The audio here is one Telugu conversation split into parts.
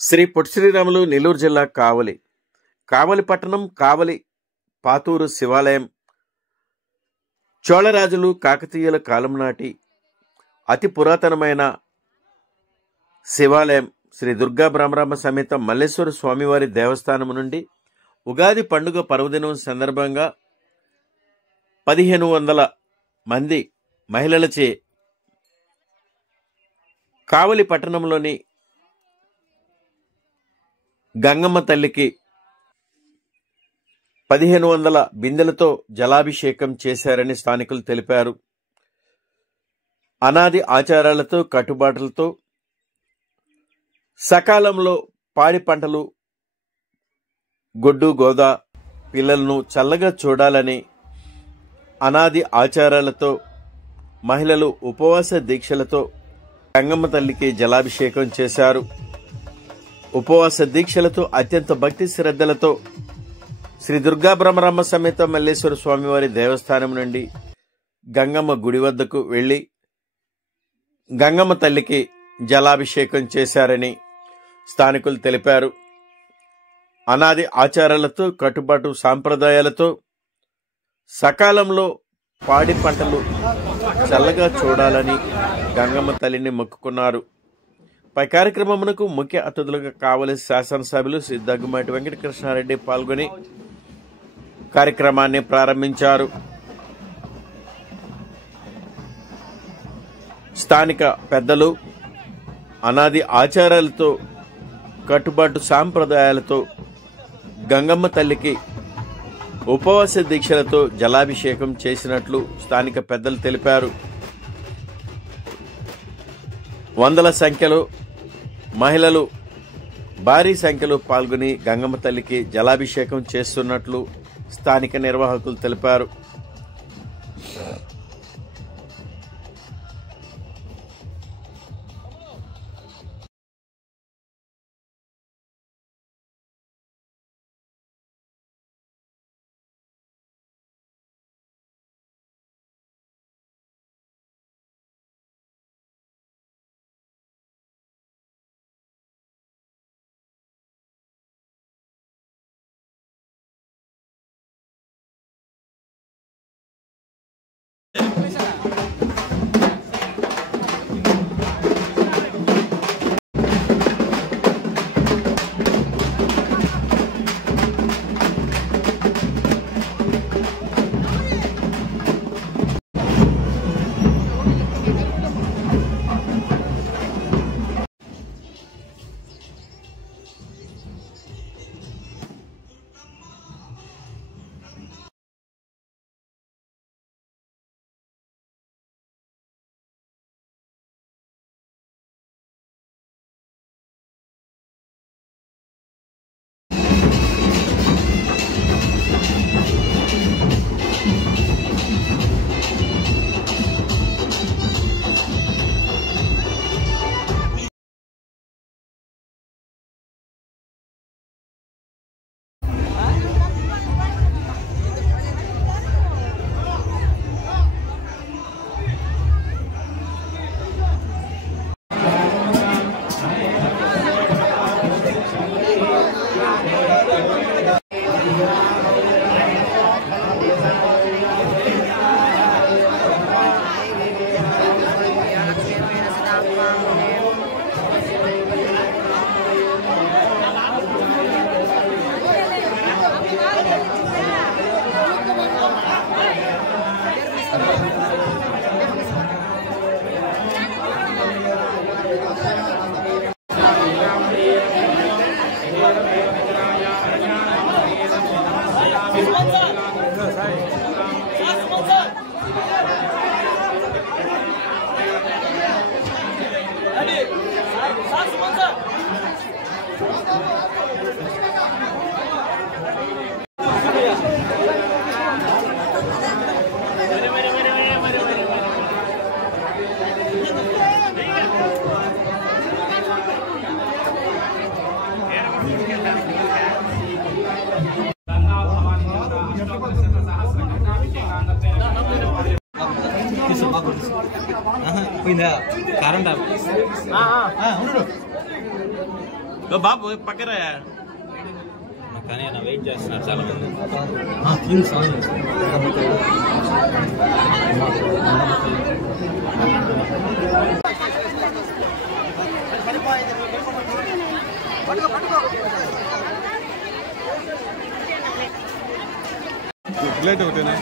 శ్రీ పొట్టి శ్రీరాములు నెల్లూరు జిల్లా కావలి పట్టణం కావలి పాతూరు శివాలయం చోళరాజులు కాకతీయుల కాలం నాటి అతి పురాతనమైన శివాలయం శ్రీ దుర్గా బ్రహ్మరామ సమేత మల్లేశ్వర స్వామివారి దేవస్థానం నుండి ఉగాది పండుగ పర్వదినం సందర్భంగా 1500 మంది మహిళలచే కావలి పట్టణంలోని గంగమ్మ తల్లికి 1500 బిందెలతో జలాభిషేకం చేశారని స్థానికులు తెలిపారు. అనాది ఆచారాలతో కట్టుబాట్లతో సకాలంలో పాడి పంటలు గొడ్డు గోదా పిల్లలను చల్లగా చూడాలని అనాది ఆచారాలతో మహిళలు ఉపవాస దీక్షలతో గంగమ్మ తల్లికి జలాభిషేకం చేశారు. ఉపవాస దీక్షలతో అత్యంత భక్తి శ్రద్ధలతో శ్రీ దుర్గా బ్రహ్మరామ సమేత మల్లేశ్వర స్వామివారి దేవస్థానం నుండి గంగమ్మ గుడి వద్దకు వెళ్లి గంగమ్మ తల్లికి జలాభిషేకం చేశారని స్థానికులు తెలిపారు. అనాది ఆచారాలతో కట్టుబాటు సాంప్రదాయాలతో సకాలంలో పాడి పంటలు చల్లగా చూడాలని గంగమ్మ తల్లిని మొక్కుకున్నారు. పై కార్యక్రమమునకు ముఖ్య అతిథులుగా కావలి శాసనసభ్యులు శ్రీ దగ్గుమాటి వెంకటకృష్ణారెడ్డి పాల్గొని కార్యక్రమాన్ని ప్రారంభించారు. స్థానిక పెద్దలు అనాది ఆచారాలతో కట్టుబాటు సాంప్రదాయాలతో గంగమ్మ తల్లికి ఉపవాస దీక్షలతో జలాభిషేకం చేసినట్లు స్థానిక పెద్దలు తెలిపారు. వందల సంఖ్యలో మహిళలు భారీ సంఖ్యలో పాల్గొని గంగమ్మ తల్లికి జలాభిషేకం చేస్తున్నట్లు స్థానిక నిర్వాహకులు తెలిపారు. పోయిందా కరెంట్ బాబు పక్కరా కానీ నా వెయిట్ చేస్తున్నారు చాలా మంది. ప్లేట్ ఒకటేనా?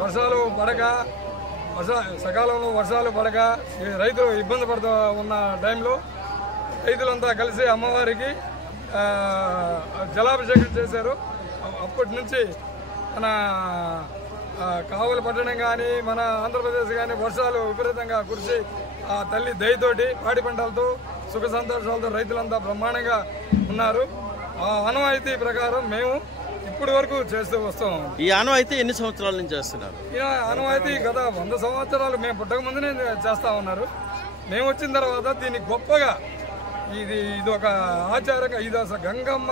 వర్షాలు పడక సకాలంలో వర్షాలు పడక రైతులు ఇబ్బంది పడుతూ ఉన్న టైంలో రైతులంతా కలిసి అమ్మవారికి జలాభిషేకం చేశారు. అప్పటి నుంచి మన కావలి పట్టణం కానీ మన ఆంధ్రప్రదేశ్ కానీ వర్షాలు విపరీతంగా కురిసి ఆ తల్లి దయతోటి పాడి పంటలతో సుఖ సంతోషాలతో రైతులంతా బ్రహ్మాండంగా ఉన్నారు. ఆ ఆనవాయితీ ప్రకారం మేము ఇప్పటి వరకు చేస్తూ వస్తాం. ఈ ఆనవాయితీ ఎన్ని సంవత్సరాల నుంచి చేస్తున్నారు? ఈ ఆనవాయితీ గత 100 సంవత్సరాలు మేము పుట్టక ముందునే చేస్తా ఉన్నారు. మేము వచ్చిన తర్వాత దీన్ని గొప్పగా ఇది ఒక ఆచారంగా ఇది అసలు గంగమ్మ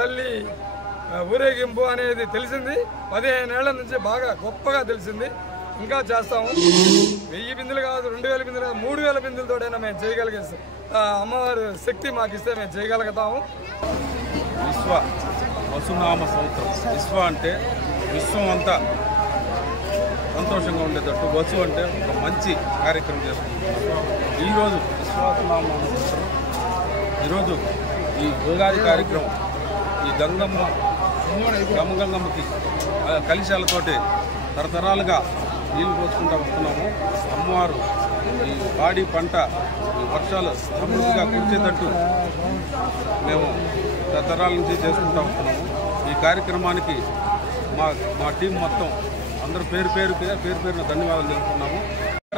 తల్లి ఊరేగింపు అనేది తెలిసింది. 15 ఏళ్ల నుంచి బాగా గొప్పగా తెలిసింది. ఇంకా చేస్తాము. 1000 బిందులు కాదు, 2000 బిందులు కాదు, 3000 బిందులతోటైనా మేము చేయగలిగే అమ్మవారి శక్తి మాకు ఇస్తే మేము చేయగలుగుతాము. విశ్వ వసునామ సంవత్సరం. విశ్వ అంటే విశ్వం అంతా సంతోషంగా ఉండేటట్టు, వసు అంటే ఒక మంచి కార్యక్రమం చేసుకుంటున్నాం. ఈరోజు విశ్వనామ సంవత్సరం. ఈరోజు ఈ ఉగాది కార్యక్రమం ఈ గంగమ్మకి కలిశాలతోటి తరతరాలుగా నీళ్లు పోసుకుంటూ వస్తున్నాము. అమ్మవారు ఈ పాడి పంట ఈ వర్షాలు సమృద్ధిగా కురిచేటట్టు మేము తరతరాల నుంచి చేసుకుంటూ వస్తున్నాము. ఈ కార్యక్రమానికి మా టీం మొత్తం అందరూ పేరున ధన్యవాదాలు తెలుపుతున్నాము.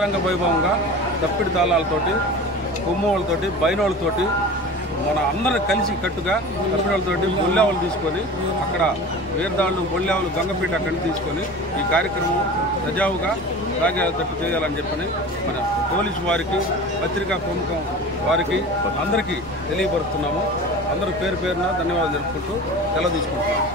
రంగ వైభవంగా తప్పిడి తాళాలతోటి, కొమ్మోళ్ళతోటి, బైనోళ్ళతోటి మన అందరూ కలిసి కట్టుగా తప్పిడోళ్ళతోటి బొల్లావులు తీసుకొని అక్కడ వేర్దాళ్ళు బొల్లావులు గంగపీట అక్కడిని తీసుకొని ఈ కార్యక్రమం సజావుగా సాగేటట్టు చేయాలని చెప్పని మన పోలీసు వారికి, పత్రికా ప్రముఖం వారికి అందరికీ తెలియపరుస్తున్నాము. అందరూ పేరున ధన్యవాదాలు తెలుపుకుంటూ సెలవు తీసుకుంటున్నాము.